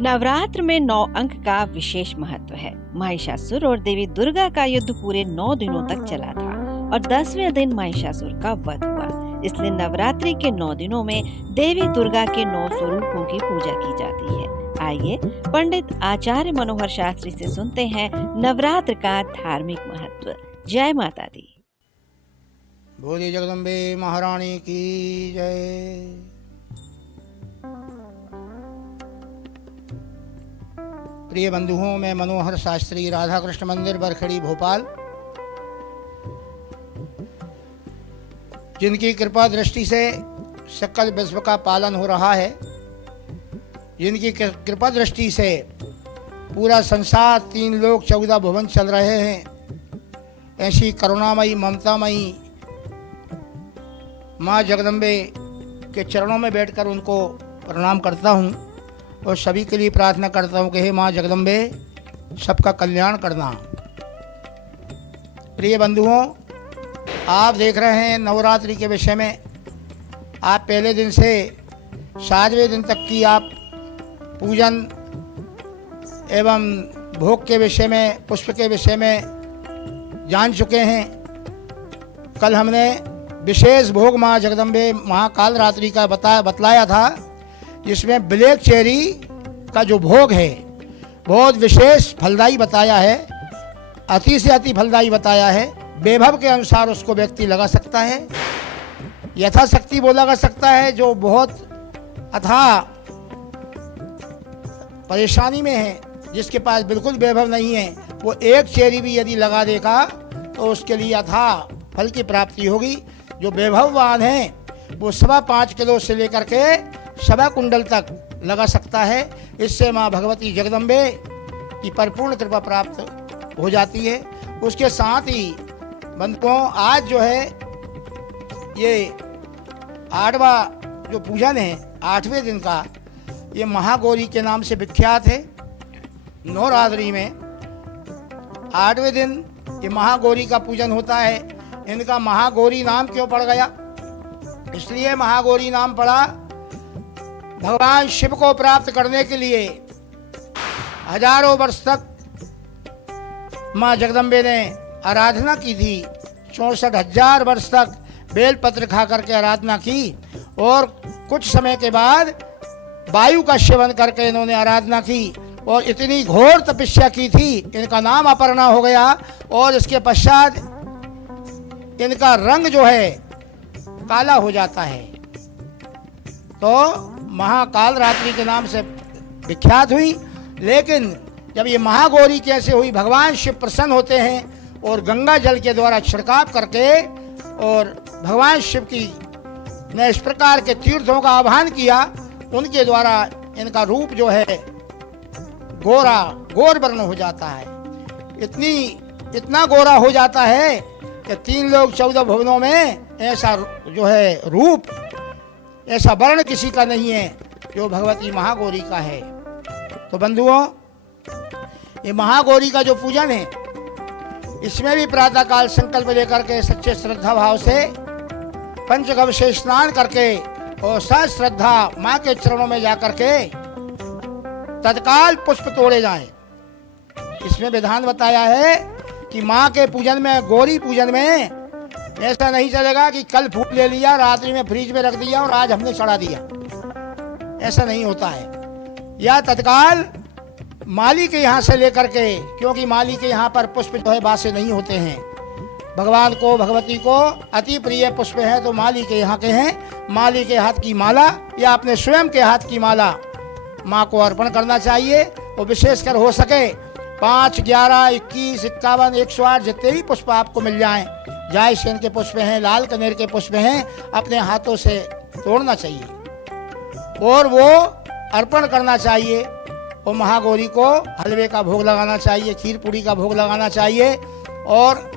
नवरात्र में 9 अंक का विशेष महत्व है। महिषासुर और देवी दुर्गा का युद्ध पूरे 9 दिनों तक चला था और 10वें दिन महिषासुर का वध हुआ। इसलिए नवरात्रि के 9 दिनों में देवी दुर्गा के 9 स्वरूपों की पूजा की जाती है। आइए पंडित आचार्य मनोहर शास्त्री से सुनते हैं नवरात्र का धार्मिक महत्व। जय माता दी। बोली जगदम्बे महारानी की जय। प्रिय बंधुओं, मैं मनोहर शास्त्री, राधा कृष्ण मंदिर बरखड़ी भोपाल, जिनकी कृपा दृष्टि से सकल विश्व का पालन हो रहा है, जिनकी कृपा दृष्टि से पूरा संसार 3 लोक 14 भुवन चल रहे हैं, ऐसी करुणामयी ममतामयी माँ जगदम्बे के चरणों में बैठकर उनको प्रणाम करता हूँ और सभी के लिए प्रार्थना करता हूँ कि हे माँ जगदम्बे, सबका कल्याण करना। प्रिय बंधुओं, आप देख रहे हैं नवरात्रि के विषय में। आप पहले दिन से 7वें दिन तक की आप पूजन एवं भोग के विषय में, पुष्प के विषय में जान चुके हैं। कल हमने विशेष भोग माँ जगदम्बे महाकाल रात्रि का बतलाया था, जिसमें ब्लैक चेरी का जो भोग है बहुत विशेष फलदायी बताया है, अति से अति फलदायी बताया है। वैभव के अनुसार उसको व्यक्ति लगा सकता है, यथाशक्ति वो लगा सकता है। जो बहुत अथाह परेशानी में है, जिसके पास बिल्कुल वैभव नहीं है, वो एक चेरी भी यदि लगा देगा तो उसके लिए अथाह फल की प्राप्ति होगी। जो वैभववान है वो 5.25 किलो से लेकर के 1.25 कुंडल तक लगा सकता है। इससे माँ भगवती जगदम्बे की परिपूर्ण कृपा प्राप्त हो जाती है। उसके साथ ही बंधुओं, आज जो है ये 8वां जो पूजन है, 8वें दिन का, ये महागौरी के नाम से विख्यात है। नवरात्रि में 8वें दिन ये महागौरी का पूजन होता है। इनका महागौरी नाम क्यों पड़ गया? इसलिए महागौरी नाम पड़ा, भगवान शिव को प्राप्त करने के लिए हजारों वर्ष तक माँ जगदम्बे ने आराधना की थी। 64,000 वर्ष तक बेलपत्र खा करके आराधना की और कुछ समय के बाद वायु का सेवन करके इन्होंने आराधना की और इतनी घोर तपस्या की थी, इनका नाम अपर्णा हो गया। और इसके पश्चात इनका रंग जो है काला हो जाता है, तो महाकाल रात्रि के नाम से विख्यात हुई। लेकिन जब ये महागौरी कैसे हुई, भगवान शिव प्रसन्न होते हैं और गंगा जल के द्वारा छिड़काव करके और भगवान शिव की ने इस प्रकार के तीर्थों का आह्वान किया, उनके द्वारा इनका रूप जो है गौर वर्ण हो जाता है। इतना गोरा हो जाता है कि 3 लोक 14 भुवनों में ऐसा जो है रूप, ऐसा वर्ण किसी का नहीं है जो भगवती महागौरी का है। तो बंधुओं, ये महागौरी का जो पूजन है, इसमें भी प्रातःकाल संकल्प लेकर के सच्चे श्रद्धा भाव से पंचगव्य से स्नान करके और सच श्रद्धा माँ के चरणों में जाकर के तत्काल पुष्प तोड़े जाएं। इसमें विधान बताया है कि माँ के पूजन में, गौरी पूजन में ऐसा नहीं चलेगा कि कल फूल ले लिया, रात्रि में फ्रिज में रख दिया और आज हमने चढ़ा दिया। ऐसा नहीं होता है। या तत्काल माली के यहाँ से लेकर के, क्योंकि माली के यहाँ पर पुष्प जो है बासे नहीं होते हैं। भगवान को, भगवती को अति प्रिय पुष्प है, तो माली के यहाँ के हैं। माली के हाथ की माला या अपने स्वयं के हाथ की माला माँ को अर्पण करना चाहिए। और विशेषकर हो सके 5, 11, 21, 51, 108 जितने भी पुष्प आपको मिल जाएं, जाय सेन के पुष्प हैं, लाल कनेर के पुष्प हैं, अपने हाथों से तोड़ना चाहिए और वो अर्पण करना चाहिए। और महागौरी को हलवे का भोग लगाना चाहिए, खीर पूड़ी का भोग लगाना चाहिए। और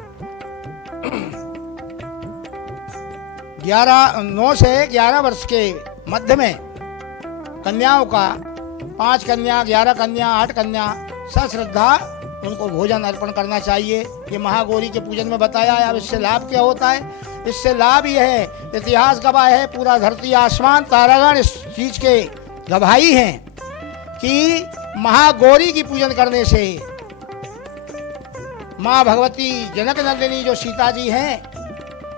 9 से 11 वर्ष के मध्य में कन्याओं का, 5 कन्या, 11 कन्या, 8 कन्या, सश्रद्धा उनको भोजन अर्पण करना चाहिए। ये महागौरी के पूजन में बताया है। अब इससे लाभ क्या होता है? इससे लाभ यह है, इतिहास गवाह है, पूरा धरती आसमान तारागण इस चीज के गवाही हैं कि महागौरी की पूजन करने से माँ भगवती जनक नंदिनी जो सीता जी हैं,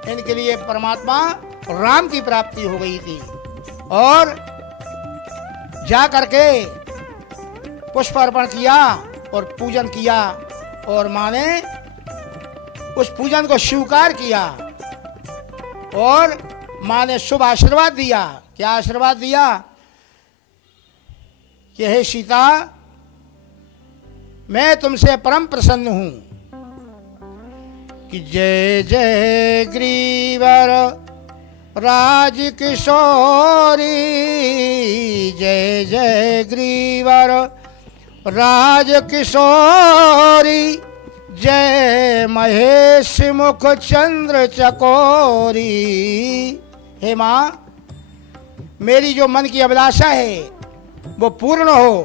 इनके लिए परमात्मा राम की प्राप्ति हो गई थी। और जा करके पुष्प अर्पण किया और पूजन किया, और माँ ने उस पूजन को स्वीकार किया और माँ ने शुभ आशीर्वाद दिया। क्या आशीर्वाद दिया? कि हे सीता, मैं तुमसे परम प्रसन्न हूं कि जय जय ग्रीवर राज किशोरी, जय जय ग्रीवर राज किशोरी, जय महेश मुख चंद्र चकोरी। हे माँ, मेरी जो मन की अभिलाषा है वो पूर्ण हो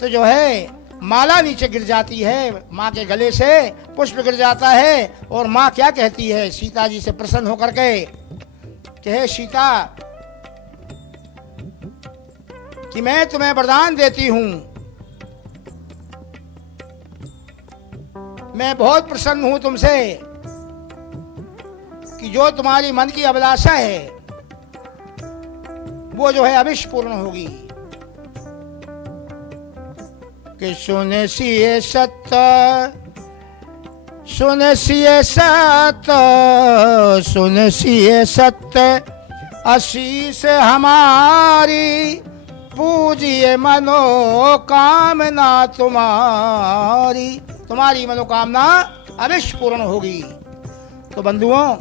तो जो है माला नीचे गिर जाती है, माँ के गले से पुष्प गिर जाता है, और माँ क्या कहती है सीता जी से प्रसन्न होकर के कि हे सीता, कि मैं तुम्हें वरदान देती हूं, मैं बहुत प्रसन्न हूं तुमसे कि जो तुम्हारी मन की अभिलाषा है वो जो है अवश्य पूर्ण होगी। कि सुन सिए सत्य, सुन सिए सत्य, सुन सिए सत्य, आशीष हमारी, पूजिए मनोकामना तुम्हारी, तुम्हारी मनोकामना अवश्य पूर्ण होगी। तो बंधुओं,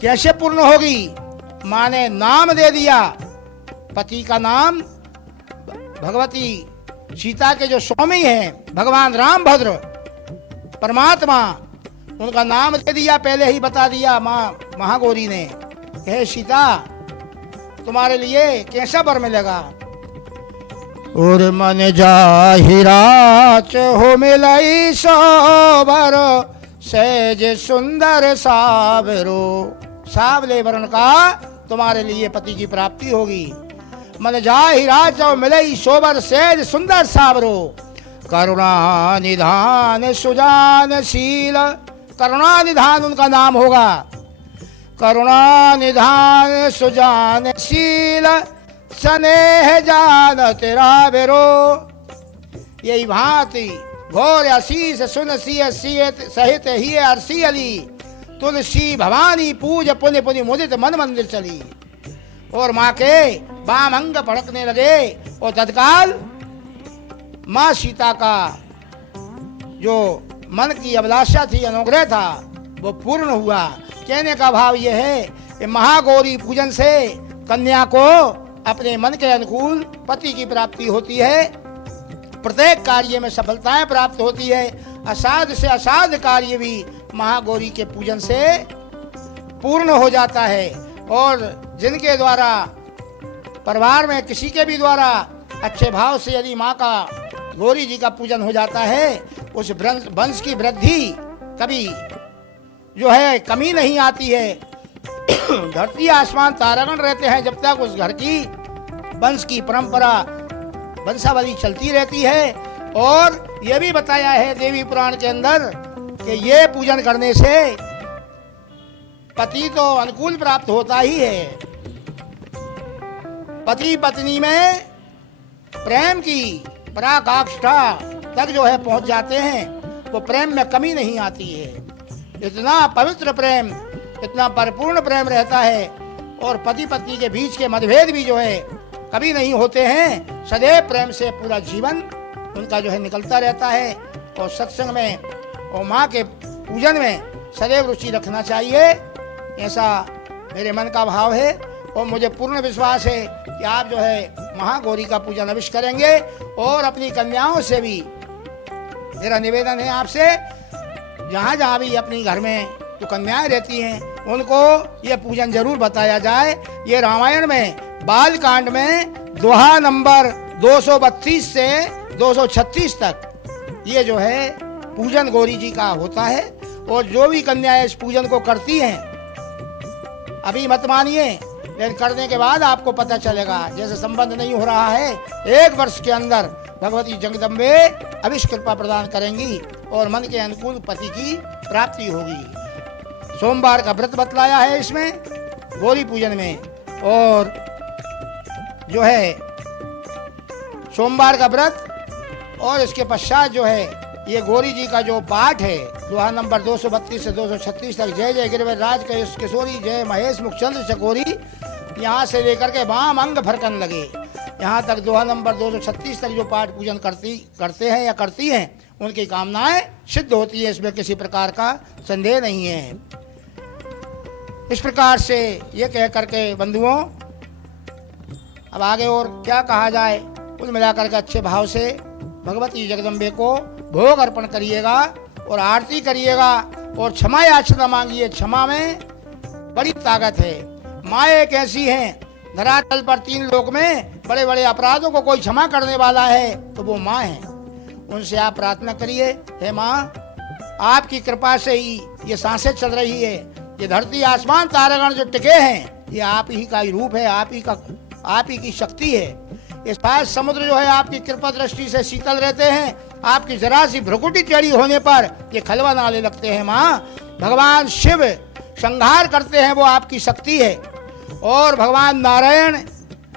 कैसे पूर्ण होगी? माँ ने नाम दे दिया, पति का नाम भगवती सीता के जो स्वामी हैं भगवान राम भद्र परमात्मा, उनका नाम दे दिया, पहले ही बता दिया माँ महागौरी ने। हे सीता, तुम्हारे लिए कैसा वर मिलेगा? और मन जाहिराच हो मिलई सोबर, सहज सुंदर सावरो, सावले वर्ण का तुम्हारे लिए पति की प्राप्ति होगी। मन जाहिराच हो मिलई सोबर, सहज सुंदर सावरो, करुणा निधान सुजान शील, करुणा निधान उनका नाम होगा। करुणा निधान सुजान शील, स्नेह जान तेरा बेरो, यही भांति घोर आशीष सुन सिय सहित ही अरसी अली, तुलसी भवानी पूज पुनि पुनि मुदित मन मंदिर चली। और माँ के वाम अंग भड़कने लगे और तत्काल माँ सीता का जो मन की अभिलाषा थी, अनुग्रह था, वो पूर्ण हुआ। कहने का भाव यह है कि महागौरी पूजन से कन्या को अपने मन के अनुकूल पति की प्राप्ति होती है, प्रत्येक कार्य में सफलताएं प्राप्त होती है। असाध्य से असाध्य कार्य भी महागौरी के पूजन से पूर्ण हो जाता है। और जिनके द्वारा परिवार में किसी के भी द्वारा अच्छे भाव से यदि माँ का गौरी जी का पूजन हो जाता है, उस वंश की वृद्धि कभी जो है कमी नहीं आती है। धरती आसमान तारागण रहते हैं जब तक उस घर की वंश की परंपरा वंशावली चलती रहती है। और ये भी बताया है देवी पुराण के अंदर कि ये पूजन करने से पति तो अनुकूल प्राप्त होता ही है, पति पत्नी में प्रेम की पराकाष्ठा तक जो है पहुंच जाते हैं, वो प्रेम में कमी नहीं आती है। इतना पवित्र प्रेम, इतना परिपूर्ण प्रेम रहता है। और पति पत्नी के बीच के मतभेद भी जो है कभी नहीं होते हैं। सदैव प्रेम से पूरा जीवन उनका जो है निकलता रहता है। और सत्संग में और माँ के पूजन में सदैव रुचि रखना चाहिए, ऐसा मेरे मन का भाव है। और मुझे पूर्ण विश्वास है कि आप जो है महागौरी का पूजन अवश्य करेंगे। और अपनी कन्याओं से भी मेरा निवेदन है आपसे, जहाँ जहाँ भी अपनी घर में जो कन्याएं रहती हैं उनको ये पूजन जरूर बताया जाए। ये रामायण में बाल कांड में दोहा नंबर 232 से 236 तक ये जो है पूजन गौरी जी का होता है। और जो भी कन्याएं इस पूजन को करती हैं, अभी मत मानिए, लेकिन करने के बाद आपको पता चलेगा। जैसे संबंध नहीं हो रहा है, 1 वर्ष के अंदर भगवती जगदम्बे अविष्ट कृपा प्रदान करेंगी और मन के अनुकूल पति की प्राप्ति होगी। सोमवार का व्रत बतलाया है इसमें गौरी पूजन में, और जो है सोमवार का व्रत और इसके पश्चात जो है ये गौरी जी का जो पाठ है, दोहा नंबर 232 से 236 तक, जय जय गिरिवर राज किशोरी, जय महेश मुखचंद्र चकोरी, यहाँ से लेकर के वाम अंग फरकन लगे, यहाँ तक दोहा नंबर 236 तक जो पाठ पूजन करते हैं या करती हैं, उनकी कामनाएं सिद्ध होती है। इसमें किसी प्रकार का संदेह नहीं है। इस प्रकार से ये कह करके बंधुओं, अब आगे और क्या कहा जाए। कुल मिलाकर के अच्छे भाव से भगवती जगदम्बे को भोग अर्पण करिएगा और आरती करिएगा और क्षमा याचना मांगिए। क्षमा में बड़ी ताकत है। माँ एक ऐसी है, धरातल पर 3 लोक में बड़े बड़े अपराधों को कोई क्षमा करने वाला है तो वो माँ है। उनसे आप प्रार्थना करिए, हे माँ, आपकी कृपा से ही ये सांसें चल रही है, ये धरती आसमान तारागण जो टिके हैं, ये आप ही का ही रूप है, आप ही की शक्ति है। इस पास समुद्र जो है आपकी कृपा दृष्टि से शीतल रहते हैं। आपकी जरा सी भ्रुकुटी टेढ़ी होने पर ये खलवा नाले लगते हैं। माँ, भगवान शिव संहार करते हैं, वो आपकी शक्ति है। और भगवान नारायण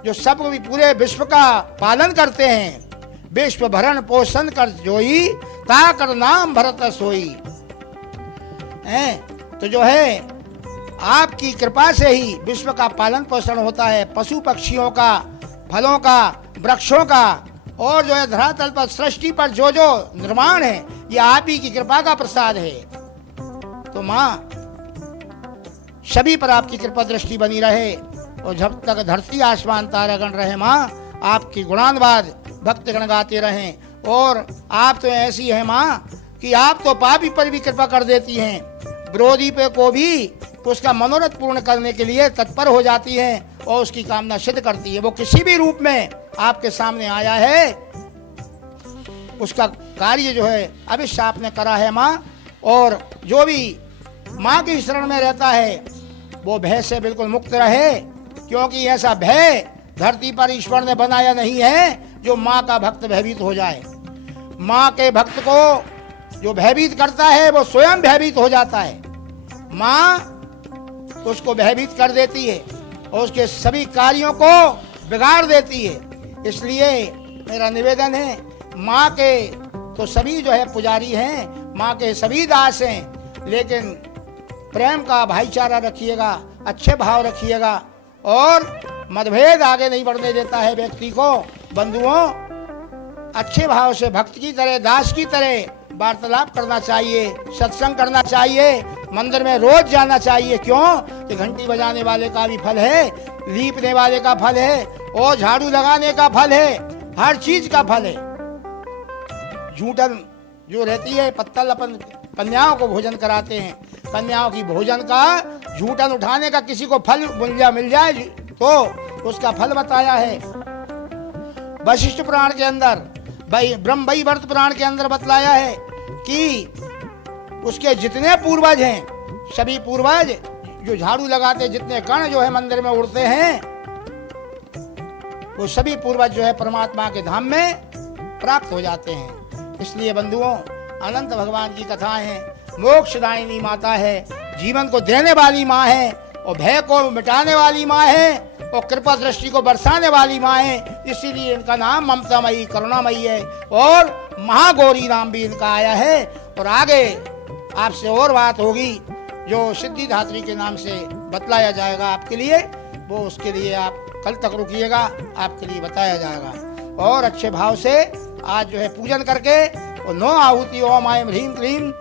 जो सब पूरे विश्व का पालन करते हैं, विश्व भरण पोषण कर जोई, ताकर नाम भरत सोई। तो जो है आपकी कृपा से ही विश्व का पालन पोषण होता है, पशु पक्षियों का, फलों का, वृक्षों का, और जो है धरातल पर सृष्टि पर जो जो निर्माण है, ये आप ही की कृपा का प्रसाद है। तो माँ, सभी पर आपकी कृपा दृष्टि बनी रहे और जब तक धरती आसमान तारागण रहे, माँ आपकी गुणानुवाद भक्तगण गाते रहें। और आप तो ऐसी है माँ कि आप तो पापी पर भी कृपा कर देती हैं, विरोधी पे को भी उसका मनोरथ पूर्ण करने के लिए तत्पर हो जाती है और उसकी कामना सिद्ध करती है। वो किसी भी रूप में आपके सामने आया है, उसका कार्य जो है अवश्य आपने करा है माँ। और जो भी माँ की शरण में रहता है वो भय से बिल्कुल मुक्त रहे, क्योंकि ऐसा भय धरती पर ईश्वर ने बनाया नहीं है जो माँ का भक्त भयभीत हो जाए। माँ के भक्त को जो भयभीत करता है वो स्वयं भयभीत हो जाता है। माँ उसको भयभीत कर देती है और उसके सभी कार्यों को बिगाड़ देती है। इसलिए मेरा निवेदन है, माँ के तो सभी जो है पुजारी हैं, माँ के सभी दास हैं, लेकिन प्रेम का भाईचारा रखिएगा, अच्छे भाव रखिएगा और मतभेद आगे नहीं बढ़ने देता है व्यक्ति को। बंधुओं, अच्छे भाव से भक्त की तरह, दास की तरह वार्तालाप करना चाहिए, सत्संग करना चाहिए, मंदिर में रोज जाना चाहिए। क्यों कि घंटी बजाने वाले का भी फल है, लीपने वाले का फल है और झाड़ू लगाने का फल है, हर चीज का फल है। झूठन जो रहती है, पत्तल अपन कन्याओं को भोजन कराते हैं, कन्याओं की भोजन का झूठन उठाने का किसी को फल मिल जाए तो उसका फल बताया है वशिष्ठ पुराण के अंदर, ब्रह्म वैवर्त पुराण के अंदर बतलाया है कि उसके जितने पूर्वज हैं, सभी पूर्वज जो झाड़ू लगाते, जितने कण जो है मंदिर में उड़ते हैं, वो सभी पूर्वज जो है परमात्मा के धाम में प्राप्त हो जाते हैं। इसलिए बंधुओं, अनंत भगवान की कथाएं हैं, मोक्षदायिनी माता है, जीवन को देने वाली माँ है और भय को मिटाने वाली माँ है और कृपा दृष्टि को बरसाने वाली माँ है। इसीलिए इनका नाम ममतामयी, करुणामयी है और महागौरी नाम भी इनका आया है। और आगे आपसे और बात होगी जो सिद्धिदात्री के नाम से बतलाया जाएगा आपके लिए, वो उसके लिए आप कल तक रुकिएगा, आपके लिए बताया जाएगा। और अच्छे भाव से आज जो है पूजन करके और 9 आहुति ओम ऐं ह्रीं क्लीं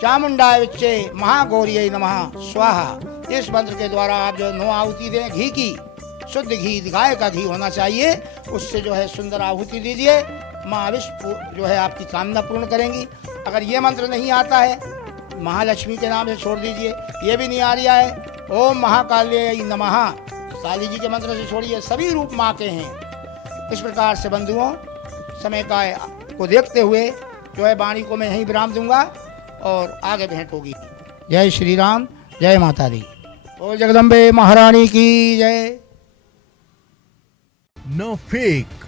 चामुंडाय विच्चे महागौरी नमः स्वाहा, इस मंत्र के द्वारा आप जो 9 आहुति दें, घी की, शुद्ध घी, गाय का घी होना चाहिए, उससे जो है सुंदर आहुति दीजिए। माँ अवश्य जो है आपकी कामना पूर्ण करेंगी। अगर ये मंत्र नहीं आता है, महालक्ष्मी के नाम से छोड़ दीजिए। ये भी नहीं आ रहा है, ओम महाकाल्यै नमः, काली जी के मंत्र से छोड़िए। सभी रूप माँ के हैं। इस प्रकार से बंधुओं, समय का को देखते हुए जो है वाणी को मैं यहीं विराम दूंगा और आगे भेंट होगी। जय श्री राम, जय माता दी। ओ जगदम्बे महारानी की जय। न फेक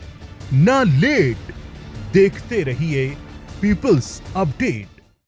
न लेट। देखते रहिए पीपल्स अपडेट।